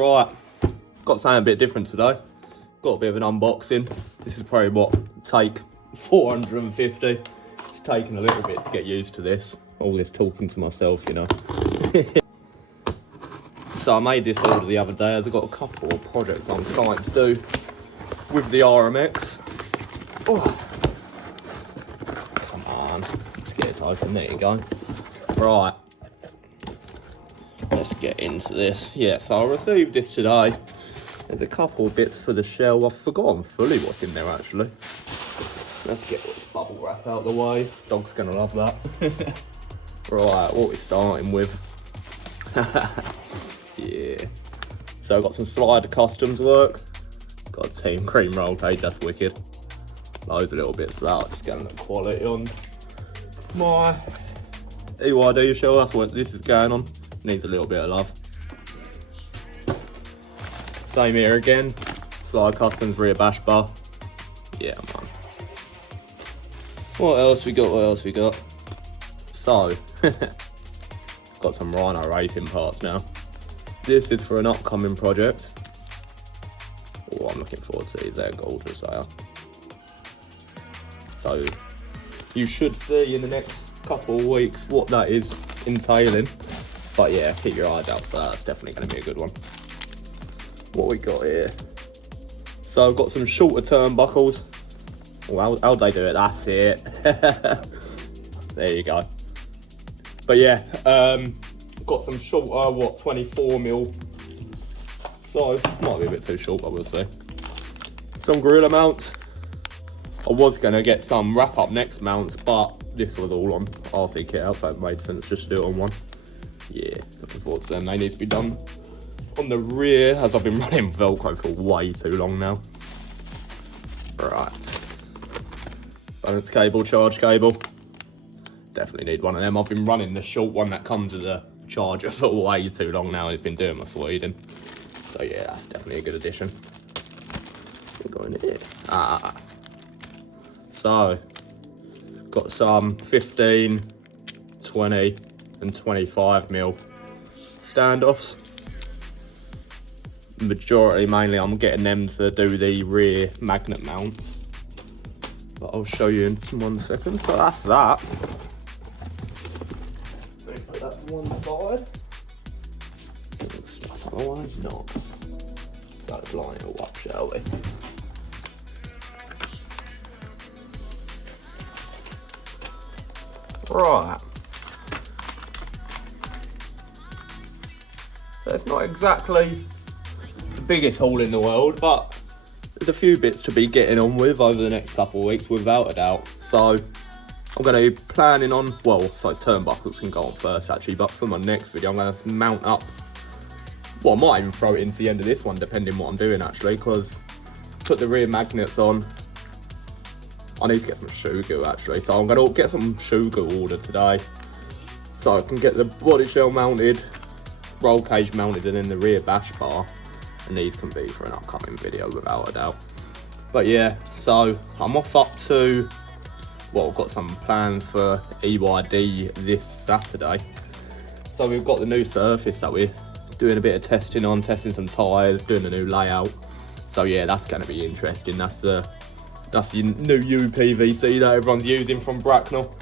Right, got something a bit different today. Got a bit of an unboxing. This is probably what, take 450. It's taken a little bit to get used to this. All this talking to myself, you know. So I made this order the other day as I've got a couple of projects I'm trying to do with the RMX. Oh. Come on, let's get this open, there you go. Right, let's get into this. Yeah, so I received this today. There's a couple bits for the shell. I've forgotten fully what's in there actually. Let's get this bubble wrap out of the way. Dog's gonna love that. Right, what we're starting with. Yeah. So I've got some Slider Customs work. Got a Team Cream roll cage, that's wicked. Loads of little bits of that, just getting the quality on my EYD shell, that's what this is going on. Needs a little bit of love. Same here again, Slider Customs rear bash bar. Yeah, man. What else we got? So, got some Rhino racing parts now. This is for an upcoming project. Oh, I'm looking forward to these, they're gorgeous, they are. So, you should see in the next couple of weeks what that is entailing. But yeah, keep your eyes out for that, it's definitely going to be a good one. What we got here? So I've got some shorter turnbuckles. Oh, how'd they do it? That's it. There you go. But yeah, got some shorter, 24mm. So, might be a bit too short, but we'll see. Some Gorilla mounts. I was going to get some wrap up next mounts, but this was all on RC kit out, so it made sense just to do it on one. Yeah, looking forward to them. They need to be done on the rear, as I've been running Velcro for way too long now. Right. Balance cable, charge cable. Definitely need one of them. I've been running the short one that comes with a charger for way too long now. It's been doing my Sweden. So yeah, that's definitely a good addition. We're going here. So, got some 15, 20 and 25mm standoffs. Majority, mainly, I'm getting them to do the rear magnet mounts. But I'll show you in 1 second. So that's that. Let me put that to one side. Stuff otherwise not. So line it all up, shall we? Right. So it's not exactly the biggest haul in the world, but there's a few bits to be getting on with over the next couple of weeks, without a doubt. So I'm going to be planning on, well, so turnbuckles can go on first actually, but for my next video I'm going to mount up, well, I might even throw it into the end of this one depending what I'm doing actually, because put the rear magnets on. I need to get some shoe goo actually, so I'm going to get some shoe goo ordered today, so I can get the body shell mounted, roll cage mounted, and then the rear bash bar, and these can be for an upcoming video without a doubt. But yeah, so I'm off up to, well, I've got some plans for EYD this Saturday. So we've got the new surface that we're doing a bit of testing on, testing some tyres, doing a new layout. So yeah, that's going to be interesting. That's the new UPVC that everyone's using from Bracknell.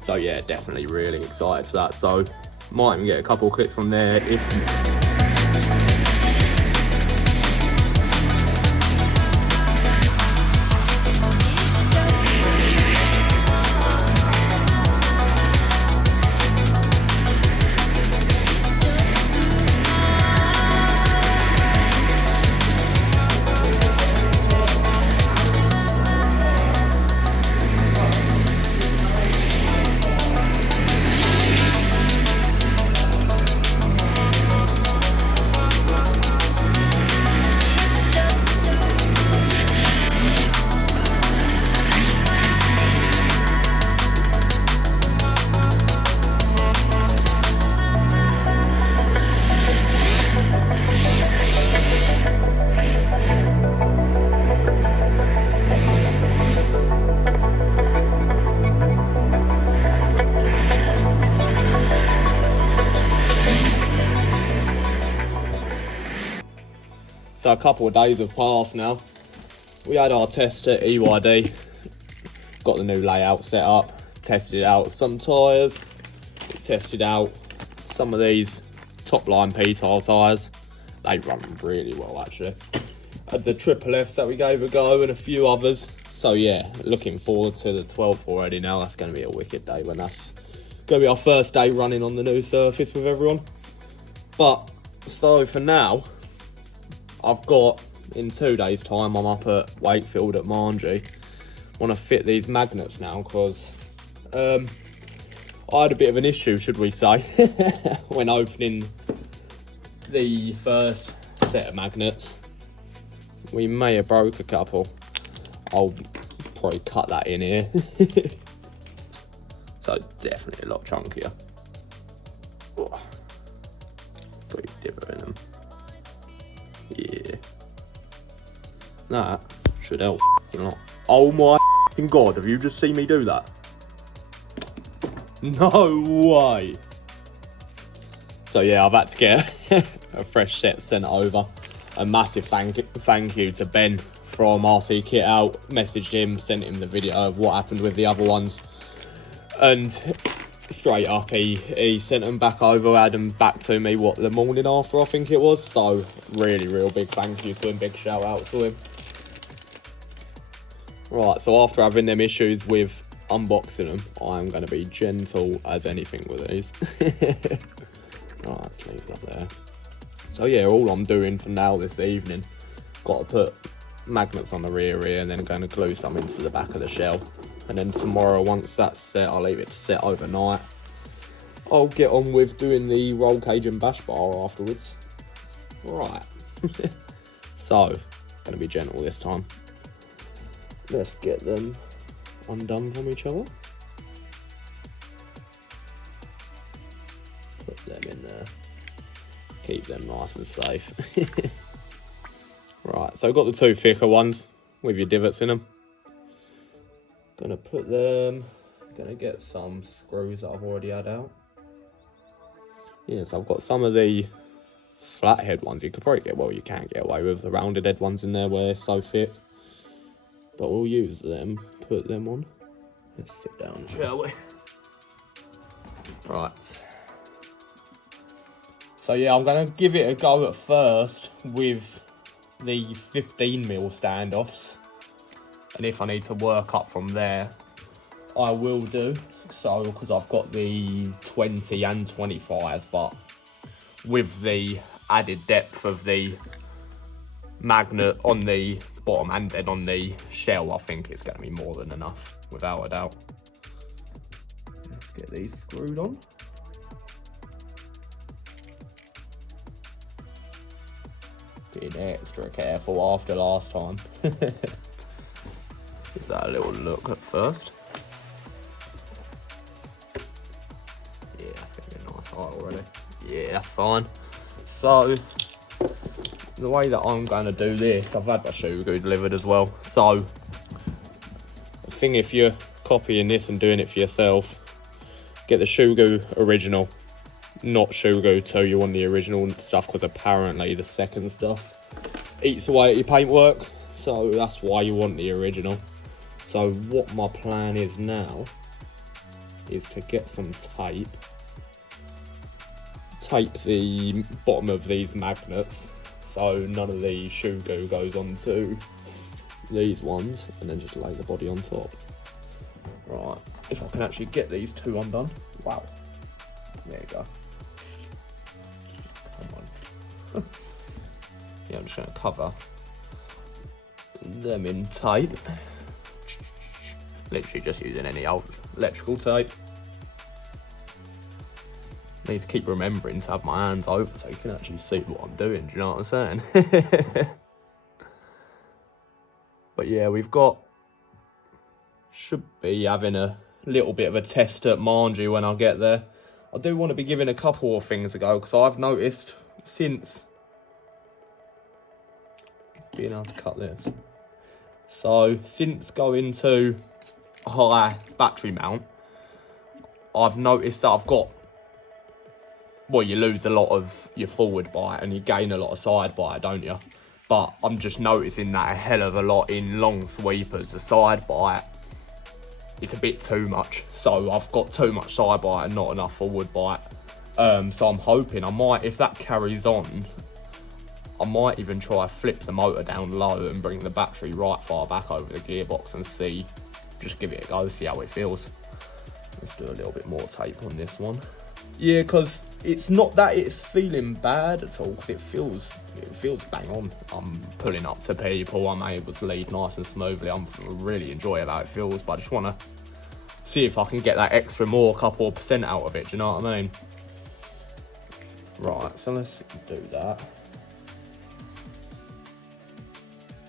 So yeah, definitely really excited for that. So might even get a couple of clips from there if So a couple of days have passed now. We had our test at EYD, got the new layout set up, tested out some tyres, tested out some of these top line P-Tile tyres. They run really well actually. Had the Triple Fs that we gave a go and a few others. So yeah, looking forward to the 12th already now. That's going to be a wicked day when that's going to be our first day running on the new surface with everyone. But, so for now, I've got, in 2 days time, I'm up at Wakefield at Marngie. Want to fit these magnets now because I had a bit of an issue, should we say, when opening the first set of magnets. We may have broke a couple. I'll probably cut that in here. So definitely a lot chunkier. Pretty different in them. Yeah. That should help a lot. Oh my god, have you just seen me do that? No way. So yeah, I've had to get a fresh set sent over. A massive thank you to Ben from RC Kit Out. Messaged him, sent him the video of what happened with the other ones. And straight up, he sent them back over, had them back to me, the morning after, I think it was. So really, real big thank you to him, big shout out to him. Right, so after having them issues with unboxing them, I'm going to be gentle as anything with these. Right, let's leave that there. So yeah, all I'm doing for now this evening, got to put magnets on the rear here and then going to glue some into the back of the shell. And then tomorrow, once that's set, I'll leave it to set overnight. I'll get on with doing the roll cage and bash bar afterwards. Right. So, going to be gentle this time. Let's get them undone from each other. Put them in there. Keep them nice and safe. Right, so I've got the two thicker ones with your divots in them. Gonna put them, gonna get some screws that I've already had out. Yeah, so I've got some of the flathead ones you could probably get, well, you can't get away with the rounded head ones in there where they're so thick. But we'll use them, put them on. Let's sit down, shall we? Right. So yeah, I'm gonna give it a go at first with the 15mm standoffs. And if I need to work up from there, I will do. So, because I've got the 20 and 25s, but with the added depth of the magnet on the bottom and then on the shell, I think it's going to be more than enough, without a doubt. Let's get these screwed on. Being extra careful after last time. Give that a little look at first. Yeah, that's going to be a nice height already. Yeah, that's fine. So, the way that I'm going to do this, I've had my shoe glue delivered as well. So, the thing, if you're copying this and doing it for yourself, get the Shugu original, not Shugu 2. You want the original stuff because apparently the second stuff eats away at your paintwork. So that's why you want the original. So what my plan is now is to get some tape. Tape the bottom of these magnets so none of the Shugu goes onto these ones, and then just lay the body on top. Right, if I can actually get these two undone. Wow. There you go. Come on. Yeah, I'm just going to cover them in tape. Literally just using any old electrical tape. Need to keep remembering to have my hands open so you can actually see what I'm doing, do you know what I'm saying? But yeah, we've got, should be having a little bit of a test at Marngie when I get there. I do want to be giving a couple of things a go because I've noticed since being able to cut this. So since going to a high battery mount, I've noticed that I've got, well, you lose a lot of your forward bite and you gain a lot of side bite, don't you? but I'm just noticing that a hell of a lot in long sweepers. The side bite, it's a bit too much. So I've got too much side bite and not enough forward bite. So I'm hoping I might, if that carries on, I might even try flip the motor down low and bring the battery right far back over the gearbox and see, just give it a go, see how it feels. Let's do a little bit more tape on this one. Yeah, because it's not that it's feeling bad at all, it feels bang on. I'm pulling up to people, I'm able to lead nice and smoothly. I'm really enjoying how it feels, but I just want to see if I can get that extra more couple of % out of it, do you know what I mean? Right, so let's do that.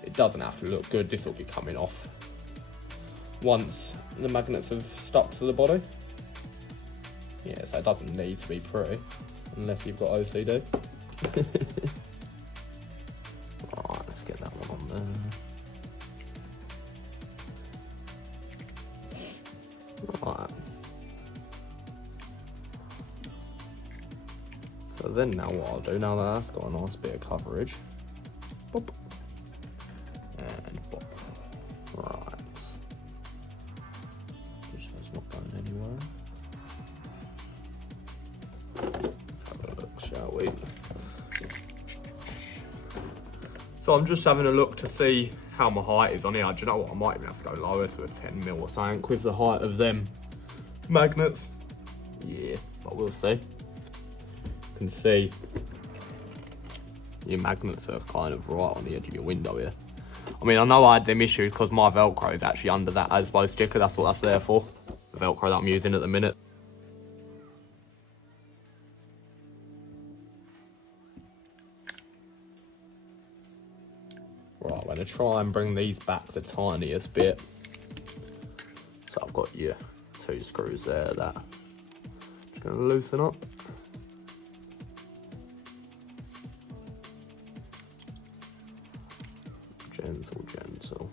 It doesn't have to look good, this will be coming off once the magnets have stuck to the body. Yeah, so it doesn't need to be pretty, unless you've got OCD. Right, let's get that one on there. Right. So then now what I'll do, now that that's got a nice bit of coverage, boop, and bop. Right. Just so it's not going anywhere. Shall we? So I'm just having a look to see how my height is on here. Do you know what? I might even have to go lower to a 10mm or something with the height of them magnets. Yeah, but we'll see. You can see your magnets are kind of right on the edge of your window here. I mean, I know I had them issues because my Velcro is actually under that ASBO sticker. That's what that's there for. The Velcro that I'm using at the minute. Right, I'm going to try and bring these back the tiniest bit. So I've got your 2 screws there, that. Just going to loosen up. Gentle, gentle.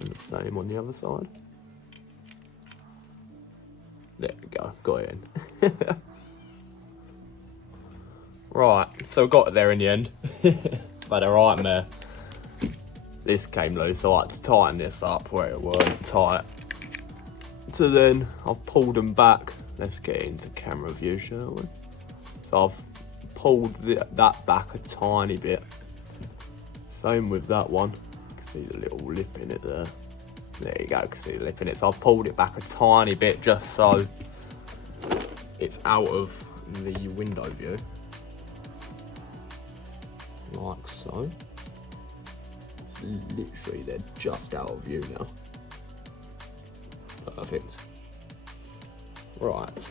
And the same on the other side. There we go, got it in. Right, so got it there in the end. But right in there, this came loose, so I had to tighten this up where it weren't tight. So then I've pulled them back. Let's get into camera view, shall we? So I've pulled that back a tiny bit. Same with that one. You can see the little lip in it there. There you go, you can see the lip in it. So I've pulled it back a tiny bit just so it's out of the window view. Like so. It's literally, they're just out of view now. Perfect. Right.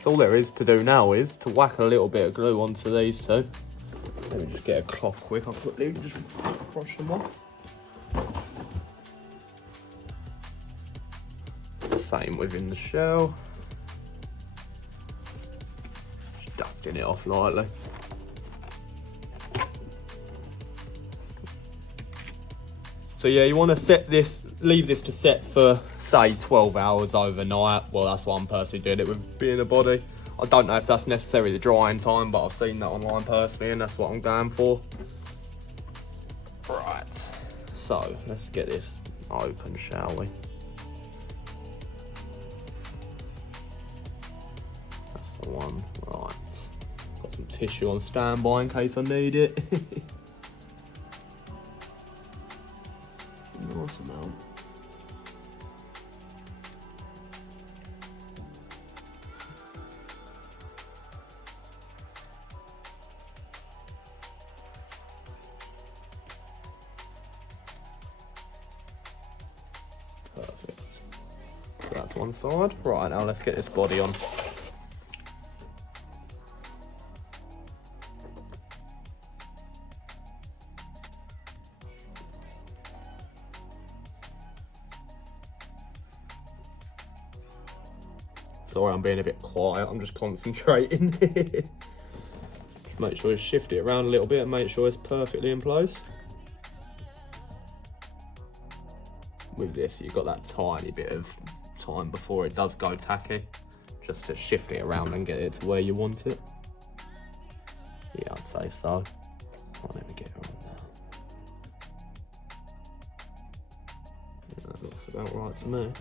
So all there is to do now is to whack a little bit of glue onto these two. Let me just get a cloth quick. I'll quickly just brush them off. Same within the shell. Just dusting it off lightly. So yeah, you want to set this, leave this to set for say 12 hours overnight. Well, that's what I'm personally doing it with being a body. I don't know if that's necessarily the drying time, but I've seen that online personally and that's what I'm going for. Right, so let's get this open, shall we? That's the one, right. Got some tissue on standby in case I need it. Nice amount. Perfect. So that's one side. Right, now let's get this body on. Sorry, I'm being a bit quiet, I'm just concentrating. Make sure you shift it around a little bit and make sure it's perfectly in place. With this, you've got that tiny bit of time before it does go tacky. just to shift it around and get it to where you want it. Yeah, I'd say so. Oh, let me get it on now. Yeah, that looks about right to me.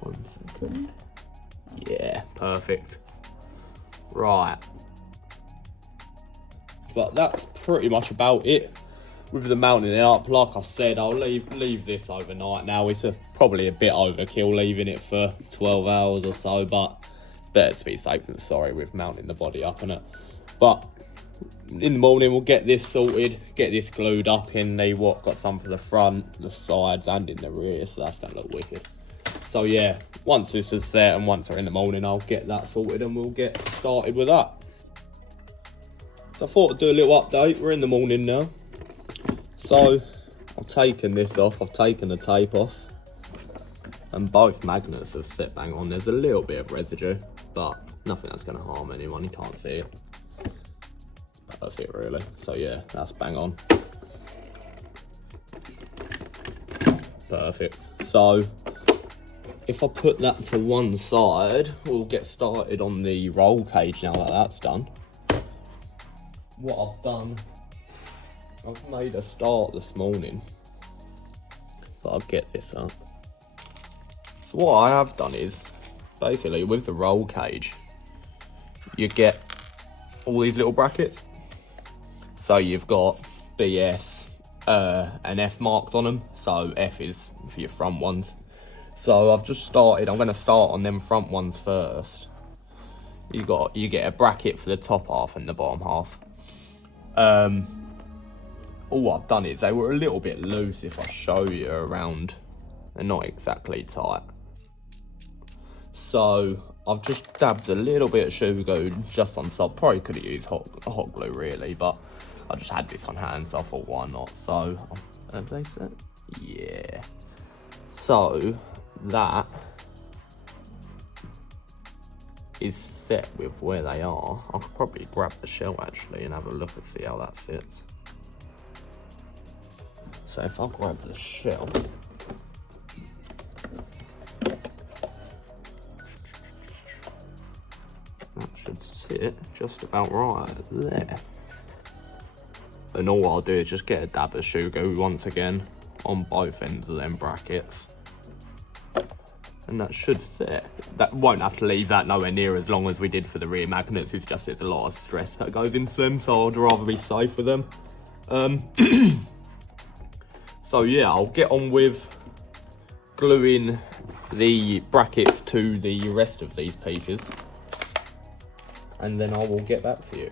1 second. Yeah, perfect. Right. But that's pretty much about it with the mounting it up. Like I said, I'll leave this overnight now. It's probably a bit overkill leaving it for 12 hours or so, but better to be safe than sorry with mounting the body up on it. But in the morning we'll get this sorted, get this glued up in the got some for the front, the sides and in the rear, so that's gonna look wicked. So yeah, once this is set and once we're in the morning, I'll get that sorted and we'll get started with that. So I thought I'd do a little update. We're in the morning now. So I've taken this off, I've taken the tape off, and both magnets have set bang on. There's a little bit of residue, but nothing that's gonna harm anyone, you can't see it. Perfect really, so yeah, that's bang on. Perfect. So if I put that to one side, we'll get started on the roll cage now that that's done. What I've done, I've made a start this morning, but I'll get this up. So what I have done is, basically with the roll cage, you get all these little brackets. So you've got BS and F marks on them. So F is for your front ones. So I've just started, I'm gonna start on them front ones first. You get a bracket for the top half and the bottom half. All I've done is they were a little bit loose. If I show you around, they're not exactly tight. So I've just dabbed a little bit of shoe glue just on top. Probably could have used hot glue really, but I just had this on hand, so I thought why not. So have they set? Yeah. So that is set with where they are. I could probably grab the shell actually and have a look and see how that sits. So if I grab the shell, that should sit just about right there. And all I'll do is just get a dab of shoe glue once again on both ends of them brackets. And that should sit. That won't have to leave that nowhere near as long as we did for the rear magnets. It's just a lot of stress that goes into them, so I'd rather be safe with them. So yeah, I'll get on with gluing the brackets to the rest of these pieces, and then I will get back to you.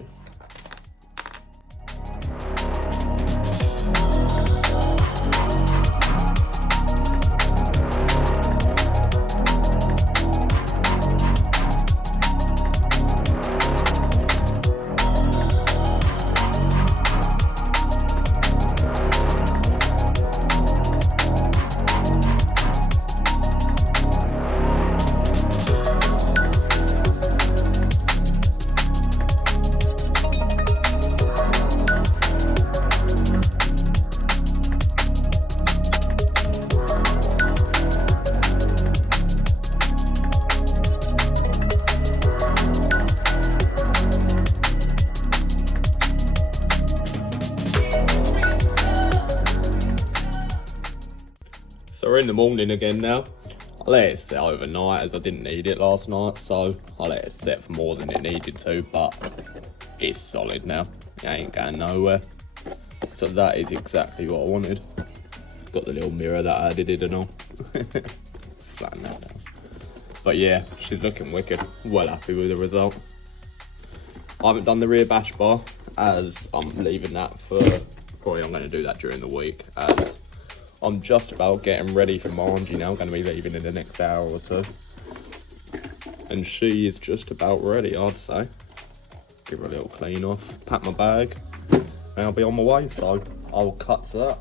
So we're in the morning again now. I let it set overnight as I didn't need it last night, so I let it set for more than it needed to, but it's solid now. It ain't going nowhere. So that is exactly what I wanted. Got the little mirror that I added in and all. Flatten that down. But yeah, she's looking wicked. Well happy with the result. I haven't done the rear bash bar as I'm leaving that for, probably I'm going to do that during the week, as I'm just about getting ready for Margie now. I'm going to be leaving in the next hour or two. And she is just about ready, I'd say. Give her a little clean off, pack my bag, and I'll be on my way. So I'll cut to that.